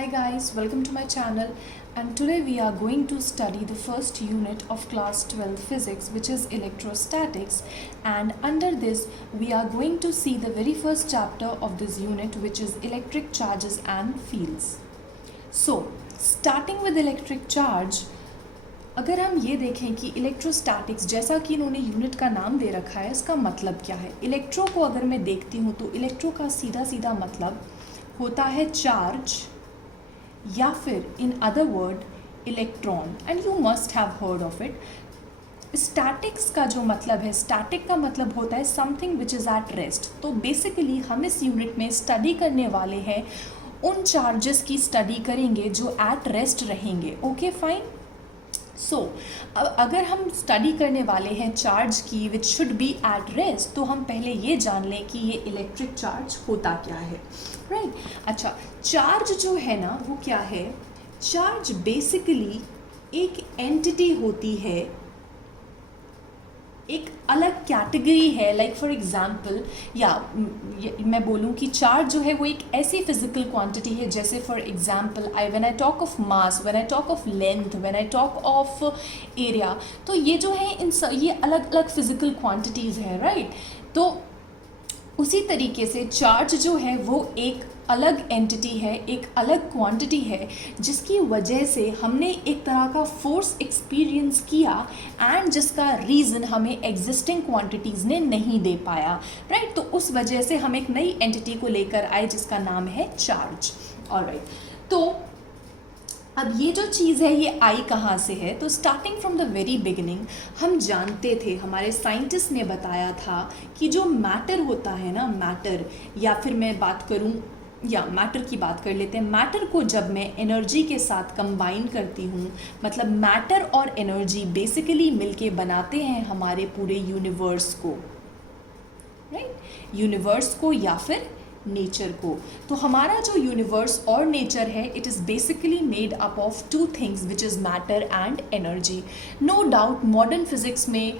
Hi guys, welcome to my channel, and today we are going to study the first unit of class 12 physics, which is electrostatics, and under this we are going to see the very first chapter of this unit, which is electric charges and fields. So starting with electric charge, अगर हम ये देखें कि electrostatics जैसा कि इन्होंने unit का नाम दे रखा है, इसका मतलब क्या है। इलेक्ट्रो को अगर मैं देखती हूँ तो इलेक्ट्रो का सीधा सीधा मतलब होता है चार्ज या फिर in other word electron, and you must have heard of it. Statics का जो मतलब है, स्टैटिक का मतलब होता है something which is eight rest. तो बेसिकली हम इस यूनिट में स्टडी करने वाले हैं उन चार्जेस की स्टडी करेंगे जो एट रेस्ट रहेंगे। Okay fine. सो अगर हम स्टडी करने वाले हैं चार्ज की which should be at rest, तो हम पहले ये जान लें कि ये इलेक्ट्रिक चार्ज होता क्या है, राइट। अच्छा, चार्ज जो है ना वो क्या है। चार्ज बेसिकली एक एंटिटी होती है, एक अलग कैटेगरी है। लाइक फॉर एग्जांपल या मैं बोलूँ कि चार्ज जो है वो एक ऐसी फिजिकल क्वांटिटी है, जैसे for example when I talk of mass, when I talk of length, when I talk of area, तो ये जो है ये अलग अलग फिजिकल क्वांटिटीज़ है, राइट। तो उसी तरीके से चार्ज जो है वो एक अलग एंटिटी है, एक अलग क्वांटिटी है, जिसकी वजह से हमने एक तरह का फोर्स एक्सपीरियंस किया एंड जिसका रीज़न हमें एग्जिस्टिंग क्वांटिटीज़ ने नहीं दे पाया, राइट। तो उस वजह से हम एक नई एंटिटी को लेकर आए जिसका नाम है चार्ज। ऑलराइट, तो अब ये जो चीज़ है ये आई कहाँ से है। तो starting from the very beginning हम जानते थे, हमारे साइंटिस्ट ने बताया था कि जो मैटर होता है ना, मैटर, या फिर मैं बात करूँ या मैटर की बात कर लेते हैं। मैटर को जब मैं एनर्जी के साथ कंबाइन करती हूँ, मतलब मैटर और एनर्जी बेसिकली मिलके बनाते हैं हमारे पूरे यूनिवर्स को, राइट। यूनिवर्स को या फिर नेचर को। तो हमारा जो यूनिवर्स और नेचर है, it is basically made up of two things which is matter and energy. No doubt modern physics में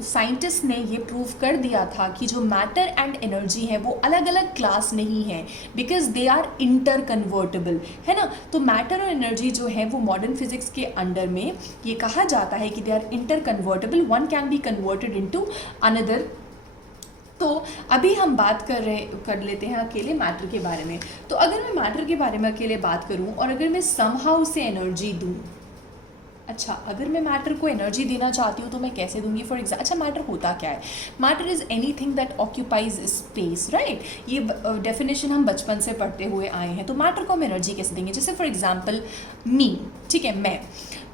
साइंटिस्ट ने ये प्रूव कर दिया था कि जो मैटर एंड एनर्जी है वो अलग अलग क्लास नहीं है, because they are interconvertible, है ना। तो मैटर और एनर्जी जो है वो मॉडर्न फिजिक्स के अंडर में ये कहा जाता है कि they are interconvertible, one can be converted into another. तो अभी हम बात कर लेते हैं अकेले मैटर के बारे में। तो अगर मैं मैटर के बारे में अकेले बात करूं और अगर मैं समहाउ से एनर्जी दूं, अच्छा अगर मैं मैटर को एनर्जी देना चाहती हूँ तो मैं कैसे दूंगी। फॉर एग्जाम्पल, अच्छा मैटर होता क्या है। Matter is anything that occupies space, right. ये डेफिनेशन हम बचपन से पढ़ते हुए आए हैं। तो मैटर को हम एनर्जी कैसे देंगे। जैसे फॉर एग्जाम्पल मी, ठीक है,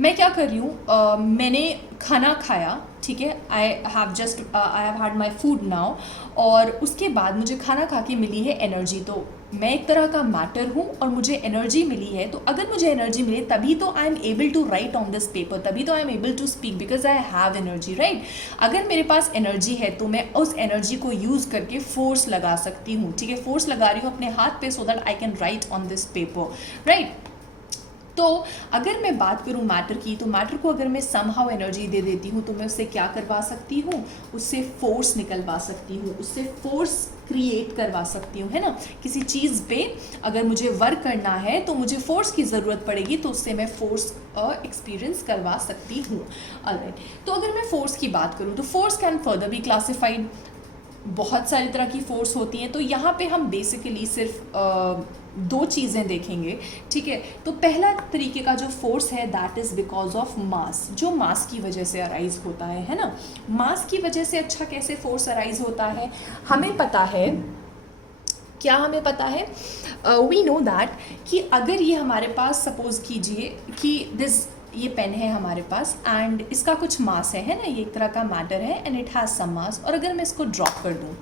मैं क्या कर रही हूँ, मैंने खाना खाया, ठीक है, I have had my food now, और उसके बाद मुझे खाना खा के मिली है एनर्जी। तो मैं एक तरह का मैटर हूँ और मुझे एनर्जी मिली है। तो अगर मुझे एनर्जी मिले तभी तो I am able to write on this paper, तभी तो I am able to speak, because I have energy, right. अगर मेरे पास एनर्जी है तो मैं उस एनर्जी को यूज़ करके फोर्स लगा सकती हूँ, ठीक है, फोर्स लगा रही हूँ अपने हाथ पे so that I can write on this paper, right. तो अगर मैं बात करूं मैटर की, तो मैटर को अगर मैं समहाउ एनर्जी दे देती हूं तो मैं उससे क्या करवा सकती हूं, उससे फोर्स निकलवा सकती हूं, उससे फोर्स क्रिएट करवा सकती हूं, है ना। किसी चीज़ पे अगर मुझे वर्क करना है तो मुझे फोर्स की ज़रूरत पड़ेगी, तो उससे मैं फोर्स एक्सपीरियंस करवा सकती हूँ। ऑलराइट, तो अगर मैं फोर्स की बात करूँ तो force can further be classified. बहुत सारी तरह की फोर्स होती हैं। तो यहाँ पे हम बेसिकली सिर्फ दो चीज़ें देखेंगे, ठीक है। तो पहला तरीके का जो फोर्स है that is because of mass, जो मास की वजह से अराइज होता है ना। मास की वजह से अच्छा कैसे फोर्स अराइज होता है, हमें पता है, क्या हमें पता है, वी नो दैट कि अगर ये हमारे पास सपोज कीजिए कि ये पेन है हमारे पास एंड इसका कुछ मास है ना, ये एक तरह का मैटर है एंड इट हैज़ सम मास, और अगर मैं इसको ड्रॉप कर दूँ,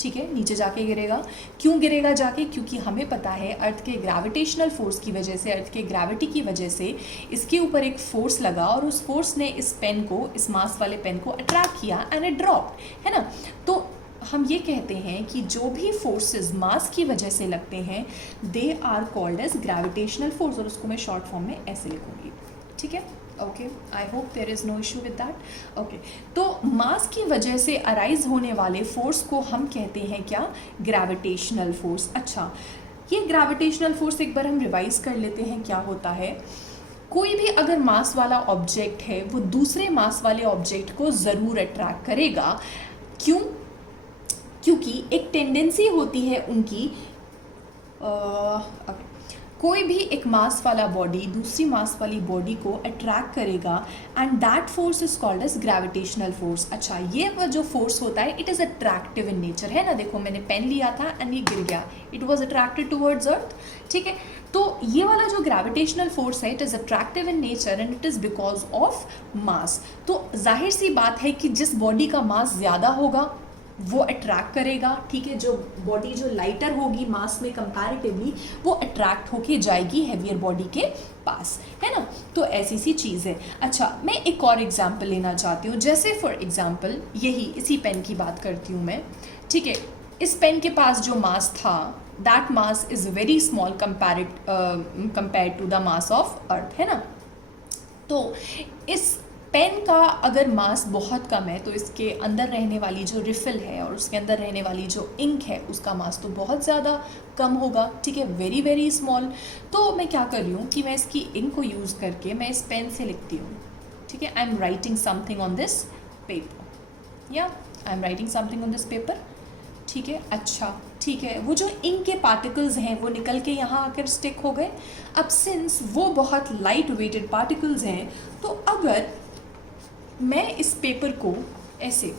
ठीक है, नीचे जाके गिरेगा। क्यों गिरेगा जाके, क्योंकि हमें पता है अर्थ के ग्रेविटेशनल फोर्स की वजह से, अर्थ के ग्रेविटी की वजह से इसके ऊपर एक फोर्स लगा और उस फोर्स ने इस पेन को, इस मास वाले पेन को अट्रैक्ट किया एंड इट ड्रॉप्ड, है ना। तो हम ये कहते हैं कि जो भी फोर्सेस मास की वजह से लगते हैं they are called as gravitational force, और उसको मैं शॉर्ट फॉर्म में ऐसे लिखूंगी, ठीक है। Okay, I hope there is no issue with that. Okay, तो मास की वजह से अराइज होने वाले फोर्स को हम कहते हैं क्या, ग्रेविटेशनल फोर्स। अच्छा, ये ग्रेविटेशनल फोर्स एक बार हम रिवाइज कर लेते हैं क्या होता है। कोई भी अगर मास वाला ऑब्जेक्ट है वो दूसरे मास वाले ऑब्जेक्ट को ज़रूर अट्रैक्ट करेगा। क्यों? क्योंकि एक टेंडेंसी होती है उनकी, कोई भी एक मास वाला बॉडी दूसरी मास वाली बॉडी को अट्रैक्ट करेगा and that force is called as gravitational force. अच्छा, ये वो जो फोर्स होता है it is attractive in nature, है ना। देखो मैंने पेन लिया था एंड ये गिर गया, इट वॉज अट्रैक्टेड टूवर्ड्स अर्थ, ठीक है। तो ये वाला जो ग्रेविटेशनल फोर्स है it is attractive in nature and it is because of mass. तो जाहिर सी बात है कि जिस बॉडी का मास ज़्यादा होगा वो अट्रैक्ट करेगा, ठीक है। जो बॉडी जो लाइटर होगी मास में कंपैरेटिवली वो अट्रैक्ट होके जाएगी हैवियर बॉडी के पास, है ना। तो ऐसी सी चीज़ है। अच्छा, मैं एक और एग्जांपल लेना चाहती हूँ। जैसे फॉर एग्जांपल यही इसी पेन की बात करती हूँ मैं, ठीक है। इस पेन के पास जो मास था that mass is very small compared to the mass of earth, है ना। तो इस पेन का अगर मास बहुत कम है तो इसके अंदर रहने वाली जो रिफिल है और उसके अंदर रहने वाली जो इंक है उसका मास तो बहुत ज़्यादा कम होगा, ठीक है, वेरी वेरी स्मॉल। तो मैं क्या कर रही हूँ कि मैं इसकी इंक को यूज़ करके मैं इस पेन से लिखती हूँ, ठीक है। I am writing something on this paper, या I am writing something on this paper, ठीक है। अच्छा, ठीक है, वो जो इंक के पार्टिकल्स हैं वो निकल के यहाँ आकर स्टिक हो गए। अब सिंस वो बहुत लाइट वेटेड पार्टिकल्स हैं तो अगर मैं इस पेपर को ऐसे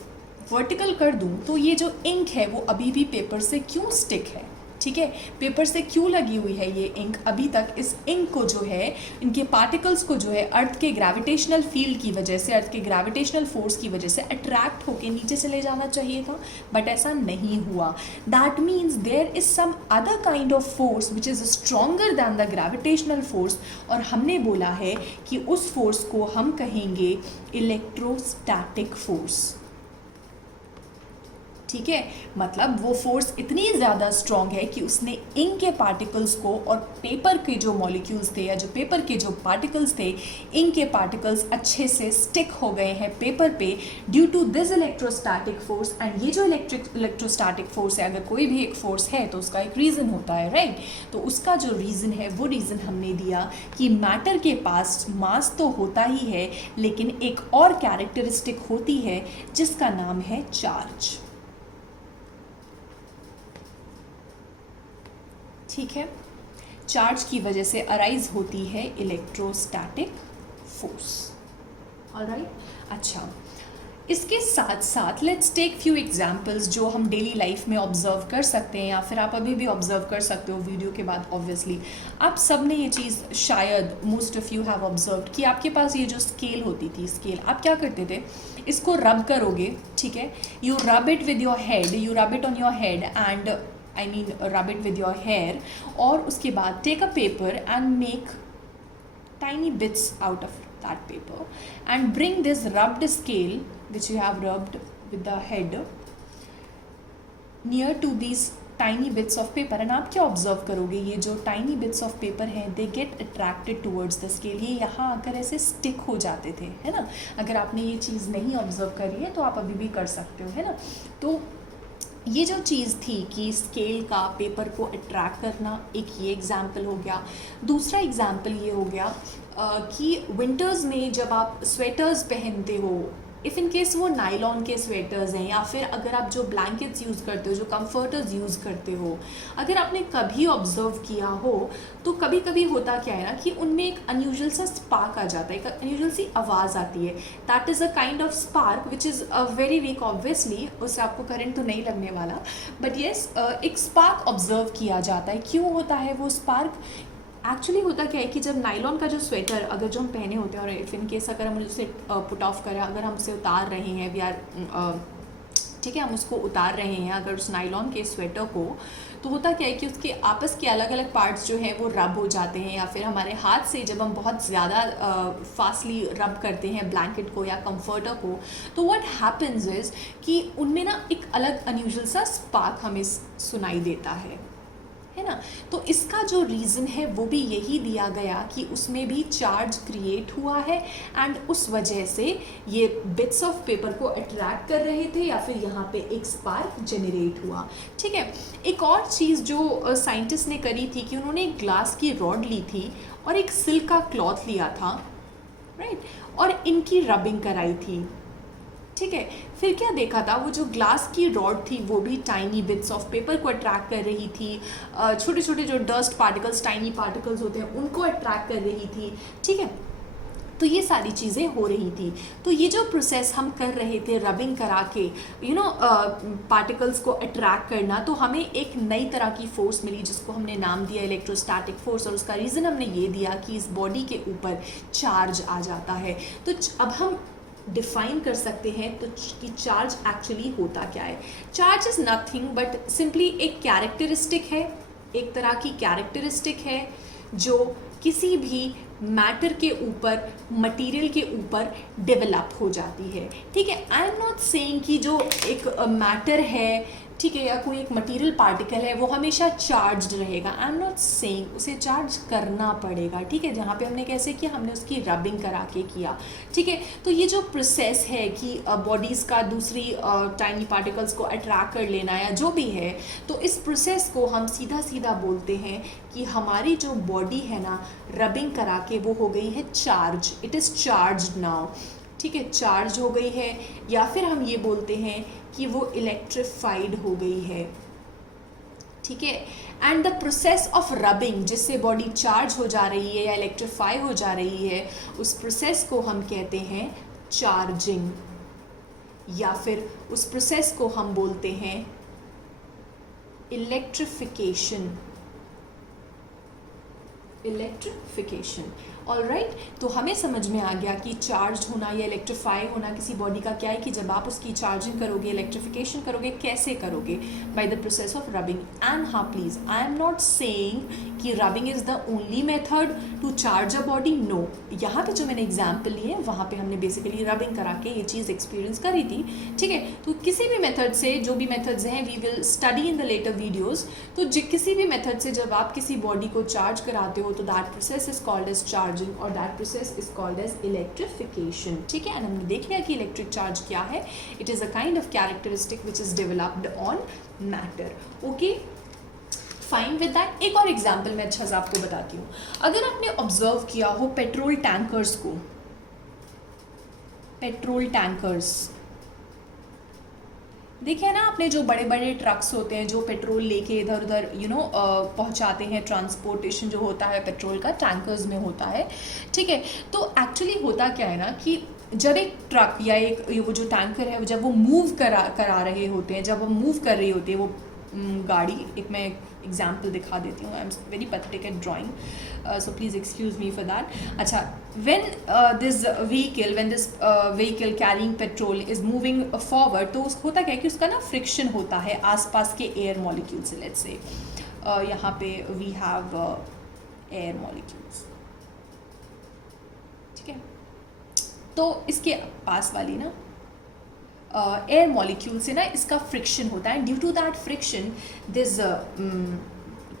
वर्टिकल कर दूं तो ये जो इंक है वो अभी भी पेपर से क्यों स्टिक है, ठीक है। पेपर से क्यों लगी हुई है ये इंक अभी तक। इस इंक को जो है, इनके पार्टिकल्स को जो है अर्थ के ग्रेविटेशनल फील्ड की वजह से, अर्थ के ग्रेविटेशनल फोर्स की वजह से अट्रैक्ट होके नीचे चले जाना चाहिए था, बट ऐसा नहीं हुआ। That means there is some other kind of force which is stronger than the gravitational force, और हमने बोला है कि उस फोर्स को हम कहेंगे इलेक्ट्रोस्टैटिक फोर्स, ठीक है। मतलब वो फोर्स इतनी ज़्यादा स्ट्रॉन्ग है कि उसने इंक के पार्टिकल्स को और पेपर के जो मॉलिक्यूल्स थे या जो पेपर के जो पार्टिकल्स थे, इंक के पार्टिकल्स अच्छे से स्टिक हो गए हैं पेपर पे due to this electrostatic force. And ये जो इलेक्ट्रोस्टैटिक फोर्स है, अगर कोई भी एक फोर्स है तो उसका एक रीज़न होता है, राइट। तो उसका जो रीज़न है वो रीज़न हमने दिया कि मैटर के पास मास तो होता ही है लेकिन एक और कैरेक्टरिस्टिक होती है जिसका नाम है चार्ज, ठीक है। चार्ज की वजह से अराइज होती है इलेक्ट्रोस्टैटिक फोर्स, ऑलराइट। अच्छा, इसके साथ साथ लेट्स टेक फ्यू एग्जांपल्स जो हम डेली लाइफ में ऑब्जर्व कर सकते हैं, या फिर आप अभी भी ऑब्जर्व कर सकते हो वीडियो के बाद। ऑब्वियसली आप सब ने ये चीज़ शायद most of you have observed कि आपके पास ये जो स्केल होती थी, स्केल आप क्या करते थे, इसको रब करोगे, ठीक है। You rub it with your head, you rub it on your head and I mean rub it with your hair, और उसके बाद take a paper and make tiny bits out of that paper and bring this rubbed scale which you have rubbed with the head near to these tiny bits of paper, and आप क्या observe करोगे, ये जो tiny bits of paper हैं they get attracted towards the scale, ये यहाँ आकर ऐसे stick हो जाते थे, है ना। अगर आपने ये चीज़ नहीं observe करी है तो आप अभी भी कर सकते हो, है ना। तो ये जो चीज़ थी कि स्केल का पेपर को अट्रैक्ट करना, एक ये एग्जाम्पल हो गया। दूसरा एग्जाम्पल ये हो गया कि विंटर्स में जब आप स्वेटर्स पहनते हो, इफ़ इन केस वो नायलॉन के स्वेटर्स हैं या फिर अगर आप जो ब्लैंकेट्स यूज़ करते हो, जो कंफर्टर्स यूज़ करते हो, अगर आपने कभी ऑब्जर्व किया हो तो कभी कभी होता क्या है ना कि उनमें एक अनयूजुअल सा स्पार्क आ जाता है, एक अनयूजुअल सी आवाज़ आती है। That is a kind of spark which is very weak, obviously उससे आपको करंट तो नहीं लगने वाला, बट येस एक स्पार्क ऑब्जर्व किया जाता है। क्यों होता है वो स्पार्क? एक्चुअली होता क्या है कि जब नायलॉन का जो स्वेटर अगर जो हम पहने होते हैं और इफ़ इन केस अगर हम उसे पुट ऑफ करें, अगर हम उसे उतार रहे हैं, वी आर ठीक है, हम उसको उतार रहे हैं अगर उस नायलॉन के स्वेटर को, तो होता क्या है कि उसके आपस के अलग अलग पार्ट्स जो हैं वो रब हो जाते हैं, या फिर हमारे हाथ से जब हम बहुत ज़्यादा फास्टली रब करते हैं ब्लैंकेट को या कंफर्टर को, तो व्हाट हैपन्स इज़ कि उनमें ना एक अलग अनयूजुअल सा स्पार्क हमें सुनाई देता है है ना। तो इसका जो रीज़न है वो भी यही दिया गया कि उसमें भी चार्ज क्रिएट हुआ है एंड उस वजह से ये बिट्स ऑफ पेपर को अट्रैक्ट कर रहे थे या फिर यहाँ पे एक स्पार्क जनरेट हुआ। ठीक है, एक और चीज़ जो साइंटिस्ट ने करी थी कि उन्होंने एक ग्लास की रॉड ली थी और एक सिल्क का क्लॉथ लिया था, राइट, और इनकी रबिंग कराई थी। ठीक है, फिर क्या देखा था, वो जो ग्लास की रॉड थी वो भी टाइनी बिट्स ऑफ पेपर को अट्रैक्ट कर रही थी, छोटे छोटे जो डस्ट पार्टिकल्स, टाइनी पार्टिकल्स होते हैं उनको अट्रैक्ट कर रही थी। ठीक है, तो ये सारी चीज़ें हो रही थी। तो ये जो प्रोसेस हम कर रहे थे रबिंग करा के पार्टिकल्स को अट्रैक्ट करना, तो हमें एक नई तरह की फोर्स मिली जिसको हमने नाम दिया इलेक्ट्रोस्टैटिक फोर्स, और उसका रीज़न हमने ये दिया कि इस बॉडी के ऊपर चार्ज आ जाता है। तो अब हम डिफाइन कर सकते हैं तो कि चार्ज एक्चुअली होता क्या है। Charge is nothing but simply एक कैरेक्टरिस्टिक है, एक तरह की कैरेक्टरिस्टिक है जो किसी भी मैटर के ऊपर, मटेरियल के ऊपर डेवलप हो जाती है। ठीक है, आई एम नॉट सेइंग कि जो एक मैटर है, ठीक है, या कोई एक मटेरियल पार्टिकल है वो हमेशा चार्ज्ड रहेगा। आई एम नॉट सेइंग उसे चार्ज करना पड़ेगा। ठीक है, जहाँ पे हमने कैसे किया, हमने उसकी रबिंग करा के किया। ठीक है, तो ये जो प्रोसेस है कि बॉडीज़ का दूसरी टाइनी पार्टिकल्स को अट्रैक्ट कर लेना या जो भी है, तो इस प्रोसेस को हम सीधा सीधा बोलते हैं कि हमारी जो बॉडी है ना, रबिंग करा के वो हो गई है charge, it is charged now. ठीक है, चार्ज हो गई है, या फिर हम ये बोलते हैं कि वो इलेक्ट्रिफाइड हो गई है। ठीक है, and the process of rubbing, जिससे बॉडी चार्ज हो जा रही है या इलेक्ट्रीफाई हो जा रही है, उस प्रोसेस को हम कहते हैं चार्जिंग, या फिर उस प्रोसेस को हम बोलते हैं इलेक्ट्रिफिकेशन। Electrification, alright. तो हमें समझ में आ गया कि चार्ज होना या इलेक्ट्रीफाई होना किसी बॉडी का क्या है कि जब आप उसकी चार्जिंग करोगे, इलेक्ट्रिफिकेशन करोगे, कैसे करोगे, by the process of rubbing. And हाँ please, I am not saying कि rubbing is the only method to charge a body, no. यहाँ पे जो मैंने एग्जाम्पल ली है वहाँ पे हमने बेसिकली रबिंग करा के ये चीज़ एक्सपीरियंस करी थी। ठीक है, तो किसी भी मेथड से, जो भी मेथड्स हैं we will study in the later videos, तो किसी भी मेथड से जब आप किसी बॉडी को चार्ज कराते हो तो that process is called as charging और that process is called as electrification. ठीक है, एंड हमने देख लिया कि इलेक्ट्रिक चार्ज क्या है। It is a kind of characteristic which is developed on matter. Okay, fine with that. एक और एग्जाम्पल मैं अच्छा सा आपको बताती हूँ। अगर आपने ऑब्जर्व किया हो पेट्रोल टैंकर्स को, पेट्रोल टैंकर्स देखिए ना आपने, जो बड़े बड़े ट्रक्स होते हैं जो पेट्रोल लेके इधर उधर पहुंचाते हैं, ट्रांसपोर्टेशन जो होता है पेट्रोल का टैंकर्स में होता है। ठीक है, तो एक्चुअली होता क्या है ना कि जब एक ट्रक या एक वो जो टैंकर है जब वो मूव करा रहे होते हैं, जब वो मूव कर रही होती है वो गाड़ी, एक मैं एग्जाम्पल दिखा देती हूँ, I am very pathetic at drawing, so please excuse me for that. अच्छा, when this vehicle carrying petrol is moving forward, तो होता क्या है कि उसका ना फ्रिक्शन होता है आसपास के एयर मॉलिक्यूल से। लेट्स से यहाँ पे वी हैव एयर मॉलिक्यूल्स। ठीक है, तो इसके पास वाली ना एयर मॉलिक्यूल से ना इसका फ्रिक्शन होता है। Due to that friction this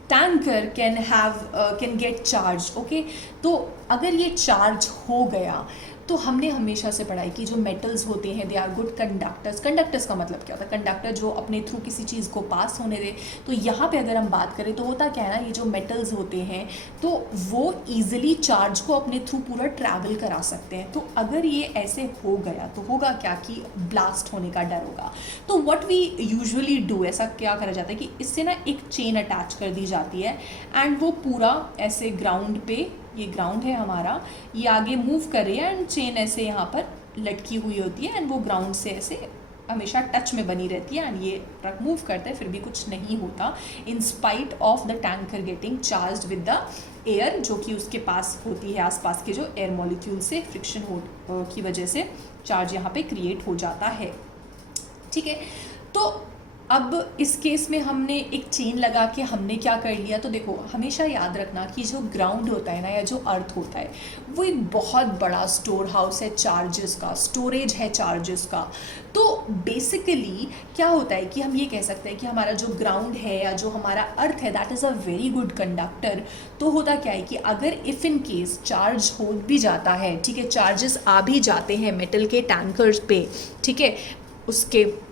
tanker can get charge. Okay, तो अगर ये चार्ज हो गया तो हमने हमेशा से पढ़ाई की जो मेटल्स होते हैं they are good conductors. Conductors का मतलब क्या होता है, कंडक्टर जो अपने थ्रू किसी चीज़ को पास होने दे। तो यहाँ पे अगर हम बात करें तो होता क्या है ना, ये जो मेटल्स होते हैं तो वो ईजिली चार्ज को अपने थ्रू पूरा ट्रैवल करा सकते हैं। तो अगर ये ऐसे हो गया तो होगा क्या कि ब्लास्ट होने का डर होगा। तो व्हाट वी यूजुअली डू, ऐसा क्या करा जाता है कि इससे ना एक चेन अटैच कर दी जाती है एंड वो पूरा ऐसे ग्राउंड पे, ये ग्राउंड है हमारा, ये आगे मूव कर रही है एंड चेन ऐसे यहाँ पर लटकी हुई होती है एंड वो ग्राउंड से ऐसे हमेशा टच में बनी रहती है एंड ये ट्रक मूव करता है, फिर भी कुछ नहीं होता in spite of the tanker getting charged with the air, जो कि उसके पास होती है, आसपास के जो एयर मॉलिक्यूल से फ्रिक्शन की वजह से चार्ज यहाँ पे क्रिएट हो जाता है। ठीक है, तो अब इस केस में हमने एक चेन लगा के हमने क्या कर लिया, तो देखो हमेशा याद रखना कि जो ग्राउंड होता है ना, या जो अर्थ होता है, वो एक बहुत बड़ा स्टोर हाउस है चार्जेस का, स्टोरेज है चार्जेस का। तो बेसिकली क्या होता है कि हम ये कह सकते हैं कि हमारा जो ग्राउंड है या जो हमारा अर्थ है, that is a very good conductor. तो होता क्या है कि अगर इफ़ इन केस चार्ज हो भी जाता है, ठीक है, चार्जेस आ भी जाते हैं मेटल के टैंकर्स पे, ठीक है, उसके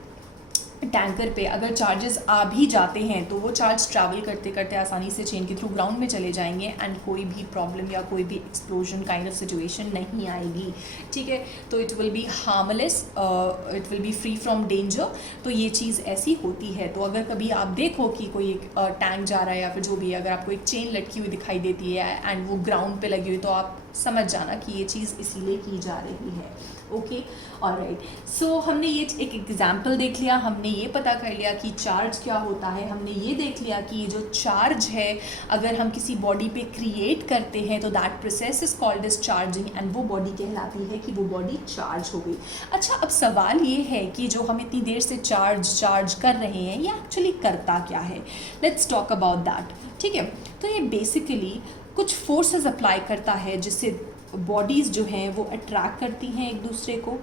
टैंकर पे अगर चार्जेस आ भी जाते हैं, तो वो चार्ज ट्रैवल करते करते आसानी से चेन के थ्रू ग्राउंड में चले जाएंगे एंड कोई भी प्रॉब्लम या कोई भी एक्सप्लोजन काइंड ऑफ सिचुएशन नहीं आएगी, ठीक है। तो it will be harmless, it will be free from danger. तो ये चीज़ ऐसी होती है। तो अगर कभी आप देखो कि कोई एक टैंक जा रहा है या फिर जो भी है, अगर आपको एक चेन लटकी हुई दिखाई देती है एंड वो ग्राउंड पे लगी हुई, तो आप समझ जाना कि ये चीज़ इसीलिए की जा रही है। Okay, alright. सो हमने ये एक एग्जाम्पल देख लिया, हमने ये पता कर लिया कि चार्ज क्या होता है, हमने ये देख लिया कि ये जो चार्ज है अगर हम किसी बॉडी पे क्रिएट करते हैं तो that process is called as charging, and वो बॉडी कहलाती है कि वो बॉडी चार्ज हो गई। अच्छा, अब सवाल ये है कि जो हम इतनी देर से चार्ज कर रहे हैं, ये एक्चुअली करता क्या है। लेट्स टॉक अबाउट दैट, ठीक है। तो ये बेसिकली कुछ फोर्सेस अप्लाई करता है जिससे बॉडीज़ जो हैं वो अट्रैक्ट करती हैं एक दूसरे को,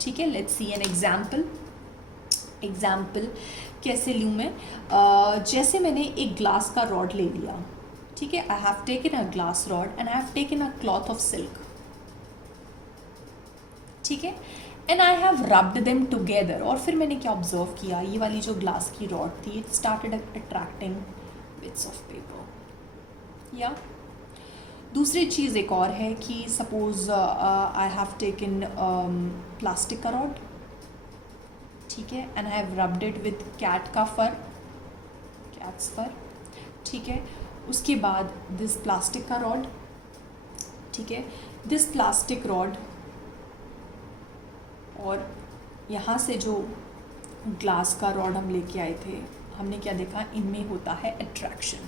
ठीक है। लेट्स सी एन एग्जाम्पल कैसे लूँ मैं। जैसे मैंने एक ग्लास का रॉड ले लिया, ठीक है, आई have taken a glass rod and I have taken a cloth of silk, ठीक है, and I have rubbed them together. और फिर मैंने क्या ऑब्जर्व किया, ये वाली जो ग्लास की रॉड थी, it started attracting bits of paper. या दूसरी चीज़ एक और है कि suppose I have taken plastic का रॉड, ठीक है, and I have rubbed it with cat's fur, ठीक है। उसके बाद दिस प्लास्टिक का रॉड, ठीक है, दिस प्लास्टिक रॉड और यहाँ से जो ग्लास का रॉड हम लेके आए थे, हमने क्या देखा, इनमें होता है अट्रैक्शन।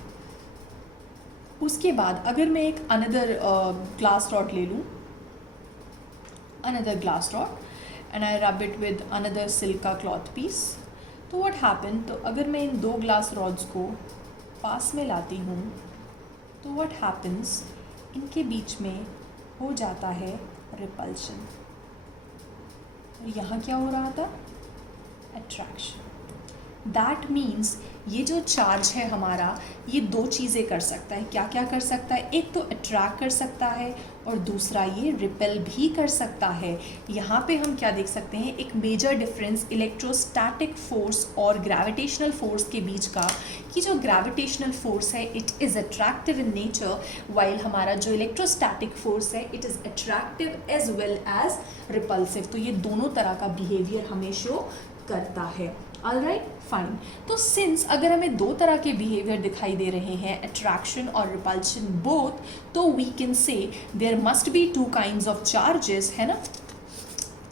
उसके बाद अगर मैं एक अनदर ग्लास रॉड ले लूँ, another glass rod and I rub it with another silk का क्लॉथ पीस, तो व्हाट हैपन, तो अगर मैं इन दो ग्लास रॉड्स को पास में लाती हूँ, तो व्हाट हैपन्स, इनके बीच में हो जाता है रिपल्शन। और यहाँ क्या हो रहा था, अट्रैक्शन। दैट मीन्स ये जो चार्ज है हमारा, ये दो चीज़ें कर सकता है। क्या क्या कर सकता है, एक तो अट्रैक्ट कर सकता है और दूसरा ये रिपेल भी कर सकता है। यहाँ पे हम क्या देख सकते हैं, एक मेजर डिफरेंस इलेक्ट्रोस्टैटिक फोर्स और ग्रेविटेशनल फोर्स के बीच का, कि जो ग्रेविटेशनल फोर्स है it is attractive in nature, while हमारा जो इलेक्ट्रोस्टैटिक फोर्स है it is attractive as well as repulsive. तो ये दोनों तरह का बिहेवियर हमें शो करता है। Alright, fine. तो सिंस अगर हमें दो तरह के बिहेवियर दिखाई दे रहे हैं, अट्रैक्शन और रिपल्शन बोथ, तो we can say there must be two kinds of charges, है ना।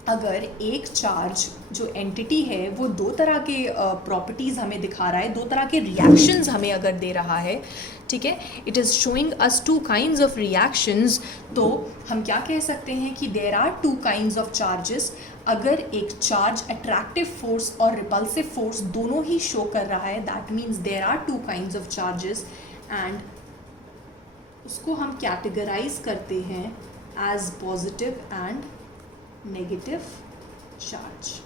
अगर एक चार्ज जो एंटिटी है वो दो तरह के प्रॉपर्टीज़ हमें दिखा रहा है, दो तरह के रिएक्शंस हमें अगर दे रहा है, ठीक है, it is showing us two kinds of reactions, तो हम क्या कह सकते हैं कि there are two kinds of charges. अगर एक चार्ज अट्रैक्टिव फोर्स और रिपल्सिव फोर्स दोनों ही शो कर रहा है, that means there are two kinds of charges, and उसको हम कैटेगराइज करते हैं as positive and negative charge.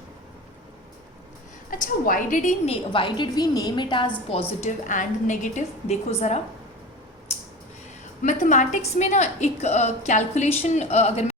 अच्छा, why did we name it as positive and negative? देखो ज़रा, मैथमेटिक्स में ना एक कैलकुलेशन अगर